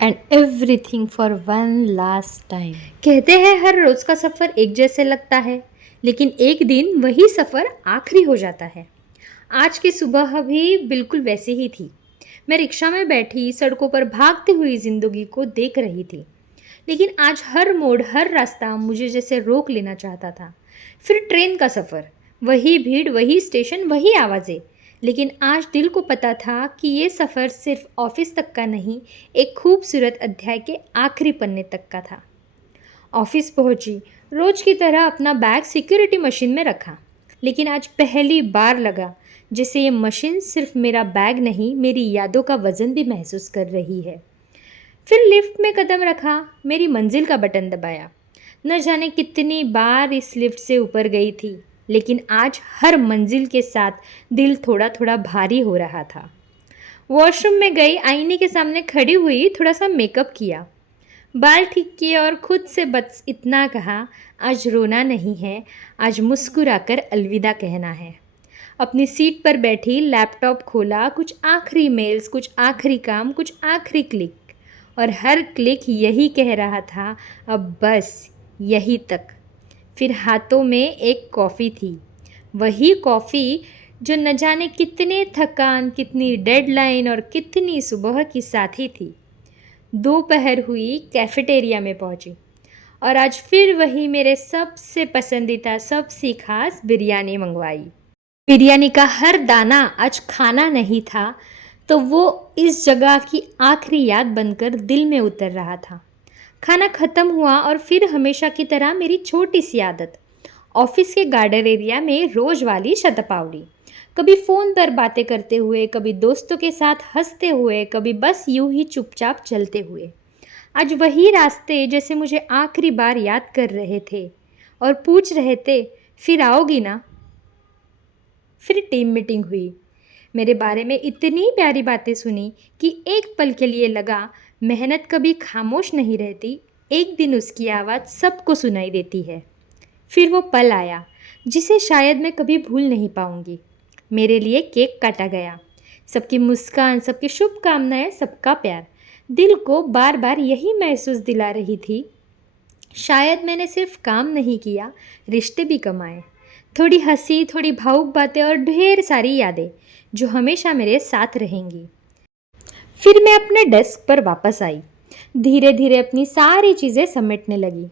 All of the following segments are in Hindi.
And everything for one last time. कहते हैं हर रोज़ का सफ़र एक जैसे लगता है, लेकिन एक दिन वही सफ़र आखिरी हो जाता है। आज की सुबह भी बिल्कुल वैसे ही थी। मैं रिक्शा में बैठी सड़कों पर भागती हुई ज़िंदगी को देख रही थी, लेकिन आज हर मोड़ हर रास्ता मुझे जैसे रोक लेना चाहता था। फिर ट्रेन का सफ़र, वही भीड़ वही स्टेशन वही आवाज़ें, लेकिन आज दिल को पता था कि ये सफ़र सिर्फ ऑफिस तक का नहीं, एक खूबसूरत अध्याय के आखिरी पन्ने तक का था। ऑफिस पहुंची, रोज की तरह अपना बैग सिक्योरिटी मशीन में रखा, लेकिन आज पहली बार लगा जैसे ये मशीन सिर्फ मेरा बैग नहीं, मेरी यादों का वज़न भी महसूस कर रही है। फिर लिफ्ट में कदम रखा, मेरी मंजिल का बटन दबाया। न जाने कितनी बार इस लिफ्ट से ऊपर गई थी, लेकिन आज हर मंजिल के साथ दिल थोड़ा थोड़ा भारी हो रहा था। वॉशरूम में गई, आईने के सामने खड़ी हुई, थोड़ा सा मेकअप किया, बाल ठीक किए और खुद से बस इतना कहा, आज रोना नहीं है, आज मुस्कुराकर अलविदा कहना है। अपनी सीट पर बैठी लैपटॉप खोला, कुछ आखिरी मेल्स, कुछ आखिरी काम, कुछ आखिरी क्लिक, और हर क्लिक यही कह रहा था, अब बस यही तक। फिर हाथों में एक कॉफ़ी थी, वही कॉफ़ी जो न जाने कितने थकान, कितनी डेडलाइन और कितनी सुबह की साथी थी। दोपहर हुई, कैफेटेरिया में पहुंची और आज फिर वही मेरे सबसे पसंदीदा सबसे खास बिरयानी मंगवाई। बिरयानी का हर दाना आज खाना नहीं था, तो वो इस जगह की आखिरी याद बनकर दिल में उतर रहा था। खाना ख़त्म हुआ और फिर हमेशा की तरह मेरी छोटी सी आदत, ऑफिस के गार्डन एरिया में रोज वाली शतपावली। कभी फ़ोन पर बातें करते हुए, कभी दोस्तों के साथ हंसते हुए, कभी बस यूं ही चुपचाप चलते हुए। आज वही रास्ते जैसे मुझे आखिरी बार याद कर रहे थे और पूछ रहे थे, फिर आओगी ना। फिर टीम मीटिंग हुई, मेरे बारे में इतनी प्यारी बातें सुनी कि एक पल के लिए लगा मेहनत कभी खामोश नहीं रहती, एक दिन उसकी आवाज़ सबको सुनाई देती है। फिर वो पल आया जिसे शायद मैं कभी भूल नहीं पाऊंगी। मेरे लिए केक काटा गया, सबकी मुस्कान, सबकी शुभकामनाएं, सबका प्यार दिल को बार बार यही महसूस दिला रही थी, शायद मैंने सिर्फ काम नहीं किया, रिश्ते भी कमाए। थोड़ी हंसी, थोड़ी भावुक बातें और ढेर सारी यादें जो हमेशा मेरे साथ रहेंगी। फिर मैं अपने डेस्क पर वापस आई, धीरे धीरे अपनी सारी चीज़ें समेटने लगी।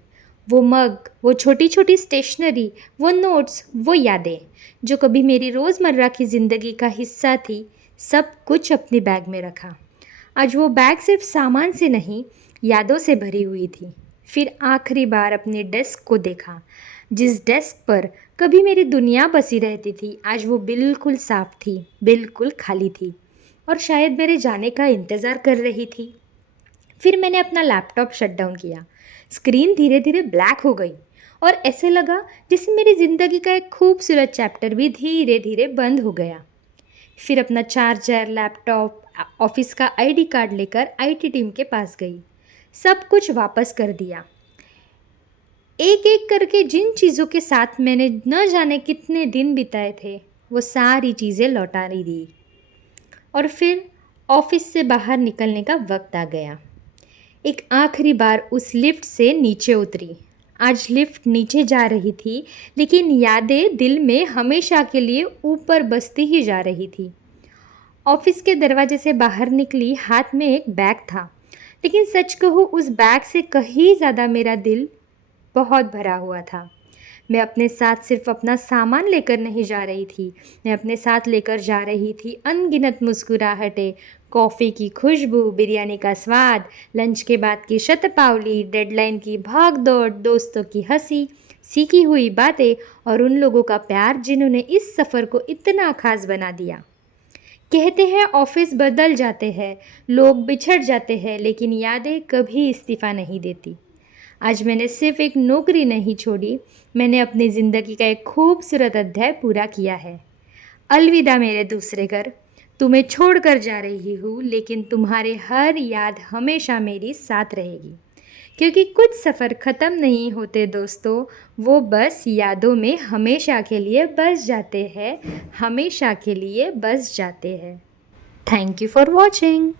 वो मग, वो छोटी छोटी स्टेशनरी, वो नोट्स, वो यादें जो कभी मेरी रोज़मर्रा की ज़िंदगी का हिस्सा थी, सब कुछ अपने बैग में रखा। आज वो बैग सिर्फ सामान से नहीं, यादों से भरी हुई थी। फिर आखिरी बार अपने डेस्क को देखा, जिस डेस्क पर कभी मेरी दुनिया बसी रहती थी, आज वो बिल्कुल साफ थी, बिल्कुल खाली थी और शायद मेरे जाने का इंतज़ार कर रही थी। फिर मैंने अपना लैपटॉप शट डाउन किया, स्क्रीन धीरे धीरे ब्लैक हो गई और ऐसे लगा जैसे मेरी ज़िंदगी का एक खूबसूरत चैप्टर भी धीरे धीरे बंद हो गया। फिर अपना चार्जर, लैपटॉप, ऑफिस का आईडी कार्ड लेकर आईटी टीम के पास गई, सब कुछ वापस कर दिया। एक एक करके जिन चीज़ों के साथ मैंने न जाने कितने दिन बिताए थे, वो सारी चीज़ें लौटानी दी। और फिर ऑफिस से बाहर निकलने का वक्त आ गया। एक आखिरी बार उस लिफ्ट से नीचे उतरी। आज लिफ्ट नीचे जा रही थी, लेकिन यादें दिल में हमेशा के लिए ऊपर बसती ही जा रही थी। ऑफिस के दरवाजे से बाहर निकली, हाथ में एक बैग था, लेकिन सच कहूँ उस बैग से कहीं ज़्यादा मेरा दिल बहुत भरा हुआ था। मैं अपने साथ सिर्फ अपना सामान लेकर नहीं जा रही थी, मैं अपने साथ लेकर जा रही थी अनगिनत मुस्कुराहटें, कॉफ़ी की खुशबू, बिरयानी का स्वाद, लंच के बाद की शतपावली, डेडलाइन की भाग दौड़, दोस्तों की हंसी, सीखी हुई बातें और उन लोगों का प्यार जिन्होंने इस सफ़र को इतना खास बना दिया। कहते हैं ऑफिस बदल जाते हैं, लोग बिछड़ जाते हैं, लेकिन यादें कभी इस्तीफ़ा नहीं देती। आज मैंने सिर्फ एक नौकरी नहीं छोड़ी, मैंने अपनी ज़िंदगी का एक खूबसूरत अध्याय पूरा किया है। अलविदा मेरे दूसरे घर, तुम्हें छोड़कर जा रही हूँ, लेकिन तुम्हारे हर याद हमेशा मेरी साथ रहेगी। क्योंकि कुछ सफ़र ख़त्म नहीं होते दोस्तों, वो बस यादों में हमेशा के लिए बस जाते हैं, हमेशा के लिए बस जाते हैं। Thank you for watching.